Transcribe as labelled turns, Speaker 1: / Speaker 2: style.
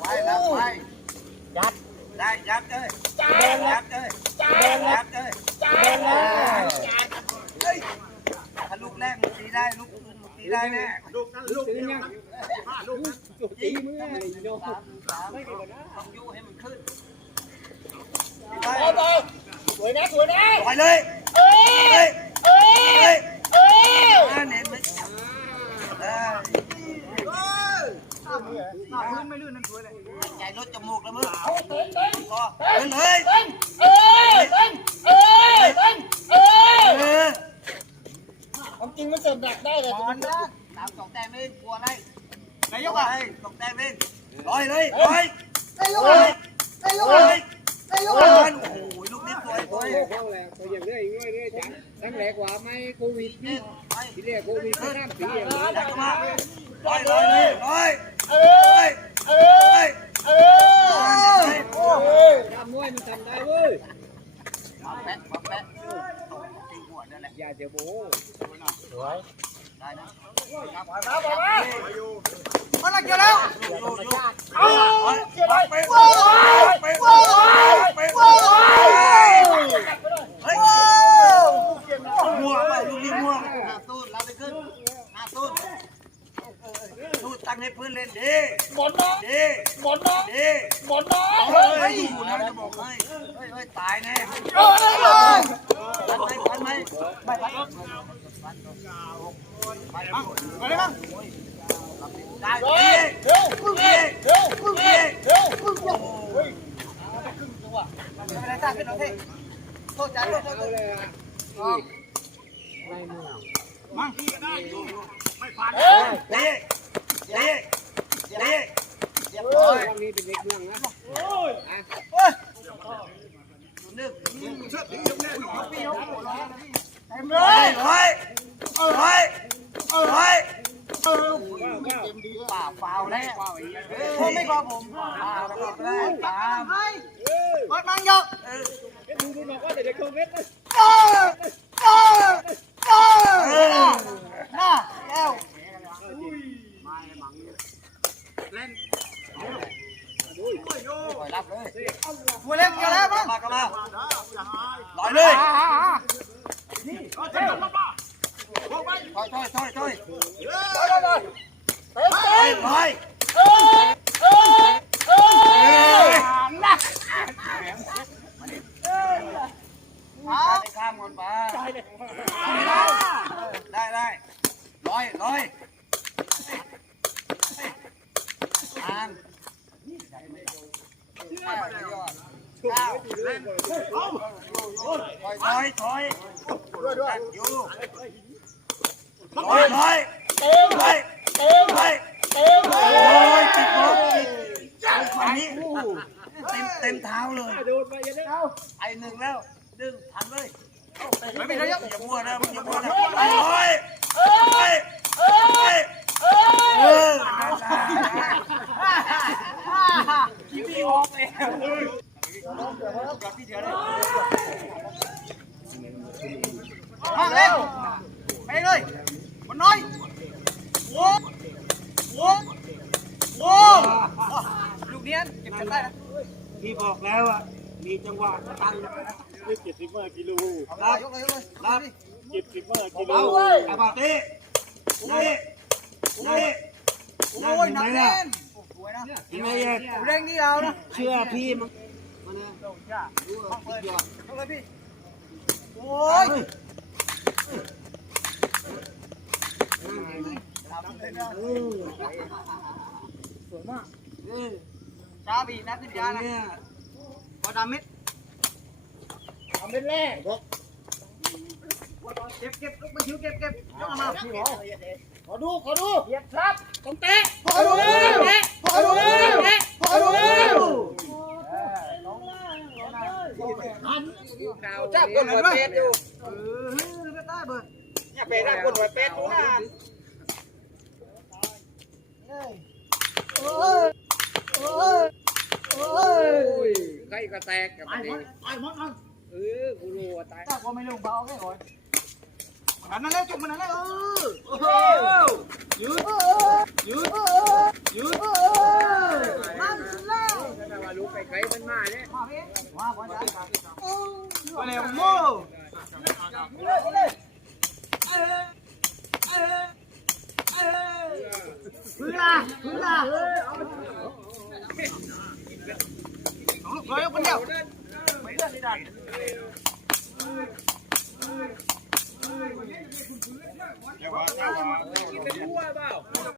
Speaker 1: ไว้แล้วไว้
Speaker 2: ยัด
Speaker 1: ได้ยับเลย
Speaker 2: จ้า
Speaker 1: ยับเลย
Speaker 2: จ้า
Speaker 1: ยับเลย
Speaker 2: จ้า
Speaker 1: เฮ้ยถ้าลูกแรกมึงตีได้ลูกอื่นมึงตีได้แน่
Speaker 3: ลูกนั้นลูกเดียวนะลูกนั้น
Speaker 2: ตีมือไอ้โย
Speaker 1: สามสามต้องยูให้มันขึ้น
Speaker 2: ไปไปสวยนะสวยนะ
Speaker 1: ปล่อยเลย
Speaker 2: เอ้ย
Speaker 1: เฮ้ย
Speaker 2: เอ้ย
Speaker 1: เฮ้ย
Speaker 2: เอ้ย
Speaker 1: อ่าเน้นไหมเออ ใจรถจมูกแล้วมึง
Speaker 2: เต้นเต้น
Speaker 1: ก็ขึ้นเลย
Speaker 2: เต้นเอ้ยเต้นเอ้ยเต้นเอ้ย
Speaker 1: เออ
Speaker 2: ความจริงมันเสริมดักได้เลย
Speaker 1: นอนนะตามสองแต้มเองกลัวอะไรนายกอะไรสองแต้มเองลอยเลยลอย
Speaker 2: นายก
Speaker 1: ลอย
Speaker 2: นาย
Speaker 1: ล
Speaker 2: ก
Speaker 1: อย
Speaker 2: นายก
Speaker 1: โอ้โหลูกนี้สวยสวย
Speaker 3: เข้าแล้วตัวอย่างเรื่อยเรื่อยเรื่อยจังตั้งแรกว่าไม่โควิด
Speaker 1: นี่
Speaker 3: ที่
Speaker 1: ไป
Speaker 3: ที่เรียกโควิดก็น้ำปีอย่างนี้
Speaker 1: ยัดเข้ามาลอยลอยเลยลอย
Speaker 2: เอ้
Speaker 1: ลอย
Speaker 2: ยเอ้
Speaker 1: ลอย ย
Speaker 2: เอ้ยโอ้ย
Speaker 3: ทำมวยมันทำได้เว้ย
Speaker 1: มาแปะมาแปะตีหัวนั่นแหละ
Speaker 3: อย่าเจ็บโบ้
Speaker 1: ได้นะ
Speaker 2: มามามา
Speaker 1: มันละเกี่ยวแล้วโยโย่
Speaker 2: เอาเกี่ยวได้
Speaker 1: ไป
Speaker 2: โอ้ย
Speaker 1: ไป
Speaker 2: โอ้ย
Speaker 1: ไป
Speaker 2: โอ้ย
Speaker 1: เฮ้ยมัวไปลูกนี้มัวหน้าตู้เราไปขึ้นหน้าตู้ตู้ตั้งให้พื้นเล่นดี
Speaker 2: หมดนะ
Speaker 1: ดี
Speaker 2: หมดนะ
Speaker 1: ดี
Speaker 2: หมดนะ
Speaker 1: เฮ้
Speaker 2: เฮ้
Speaker 1: ย
Speaker 2: ย
Speaker 1: อยู่นะจะบอกให้เฮ้ยเฮ้ยตายแน่
Speaker 2: เอ้ย
Speaker 1: พันไหมพันไหมไม่พันไปเลยมั้งได้
Speaker 2: เร็
Speaker 1: ดี
Speaker 2: วเร็วเร็วเร็วเร็วเร็วเฮ้ย
Speaker 1: ไม่เป็นไรตั้งขึ้นเอาสิโทษใจโทษใจ
Speaker 3: เอาเลยอะ
Speaker 1: มั่ง
Speaker 2: เฮ้ย
Speaker 1: ดีดีดีเรียบ
Speaker 3: โอ้
Speaker 1: ร้อยย
Speaker 3: วันนี้เป็นเด็กเมืองนะ
Speaker 1: เฮ้ยนึก
Speaker 3: เชื่อถือยั
Speaker 1: ผมไม่กลัวผมป่าไปเลยตาม
Speaker 3: เอ้ย
Speaker 1: มันยก
Speaker 3: ดูดูบอกว่าเด็กโควิดนะ
Speaker 1: เออเออเออน่าแล้ว
Speaker 3: เล่น
Speaker 1: ปล่ อยรับเลยหัวเล็กกี่แล้วมั้งมากมาลอยเลยถอยถอยถอยถอย
Speaker 2: เต็ม
Speaker 1: ถ
Speaker 2: เต็
Speaker 1: อย
Speaker 2: ม
Speaker 1: ถอย
Speaker 2: เอ้ยเอ้ยเอ้ยนะ
Speaker 1: ไปข้ามก่อนไปได้ได้ลอยลอยทาง ถอยถอยอยู่ถอยถอย
Speaker 2: เต็ม
Speaker 1: ถอย
Speaker 2: เต็ม
Speaker 1: ถอย
Speaker 2: เต็ม
Speaker 1: โอ้ยติดบอลติดฝั่งนี้เต็มเต็มเท้าเลย
Speaker 3: โดนไปยังได้เอา
Speaker 1: ไอหนึ่งแล้ว ดึงทันเลยไม่เป็นไรอย่ามัวนะมึงอย่ามัวนะไปเลย
Speaker 2: เอ้
Speaker 1: ไป
Speaker 2: ยเอ้ย
Speaker 1: ไป
Speaker 2: เอ้
Speaker 1: เอย อนั่นแหละ
Speaker 2: คิวออกเลย
Speaker 1: มาเร็วไปเลยมันน้อยโว้โว้โว้ลูกเนี้ยเก็บกันได้นะ
Speaker 3: พี่บอกแล้วอะมีจังหวะตั้งนี่เจ็ดสิบห้ากิโล
Speaker 1: เอายกเลยยกเลยรับ
Speaker 3: เจ็ดสิบห้ากิโล
Speaker 1: เอาไอ้บาเต้นี่นี่โอ้ยหนักแน่น
Speaker 3: เห็นไหม
Speaker 1: เร่งนี่เอานะ
Speaker 3: เชื่อพี่มั น
Speaker 1: ห้องเปิดห้องเลยพี่ โอ้ยสวยมากจ้าบีนัดนิยานะพอดามิด
Speaker 2: ทำเป็นแรก
Speaker 1: เก็บเก็บลูกมาชิวเก็บเก็บยกมา
Speaker 2: ขอดู ขอดู
Speaker 1: เหยียบครับ
Speaker 2: ต้องเตะขอดูเตะขอดูเตะขอดู
Speaker 3: จับคนหัวเป็ดอยู่
Speaker 1: เออก็ได้เบอร์
Speaker 3: เนี่เป็ดได้คนหัวเป็ดดูนะ
Speaker 1: โอ้ยโอ้ยโอ้ย
Speaker 3: ใครก็แตกกับ
Speaker 1: ไอ้
Speaker 3: มัน
Speaker 1: มดไอ้มดมัน
Speaker 3: เออกูรู้ว่าตาย
Speaker 1: ถ้าว่าไม่ลงเบาแค่ก่อนมันนั่นแล้วจุกมันนั่นแล้วเออโอ้โหยืด
Speaker 4: ไปเลยโม่พื้นละพื้นละร้อยคนเดียว
Speaker 3: กินไปทั่วเปล่า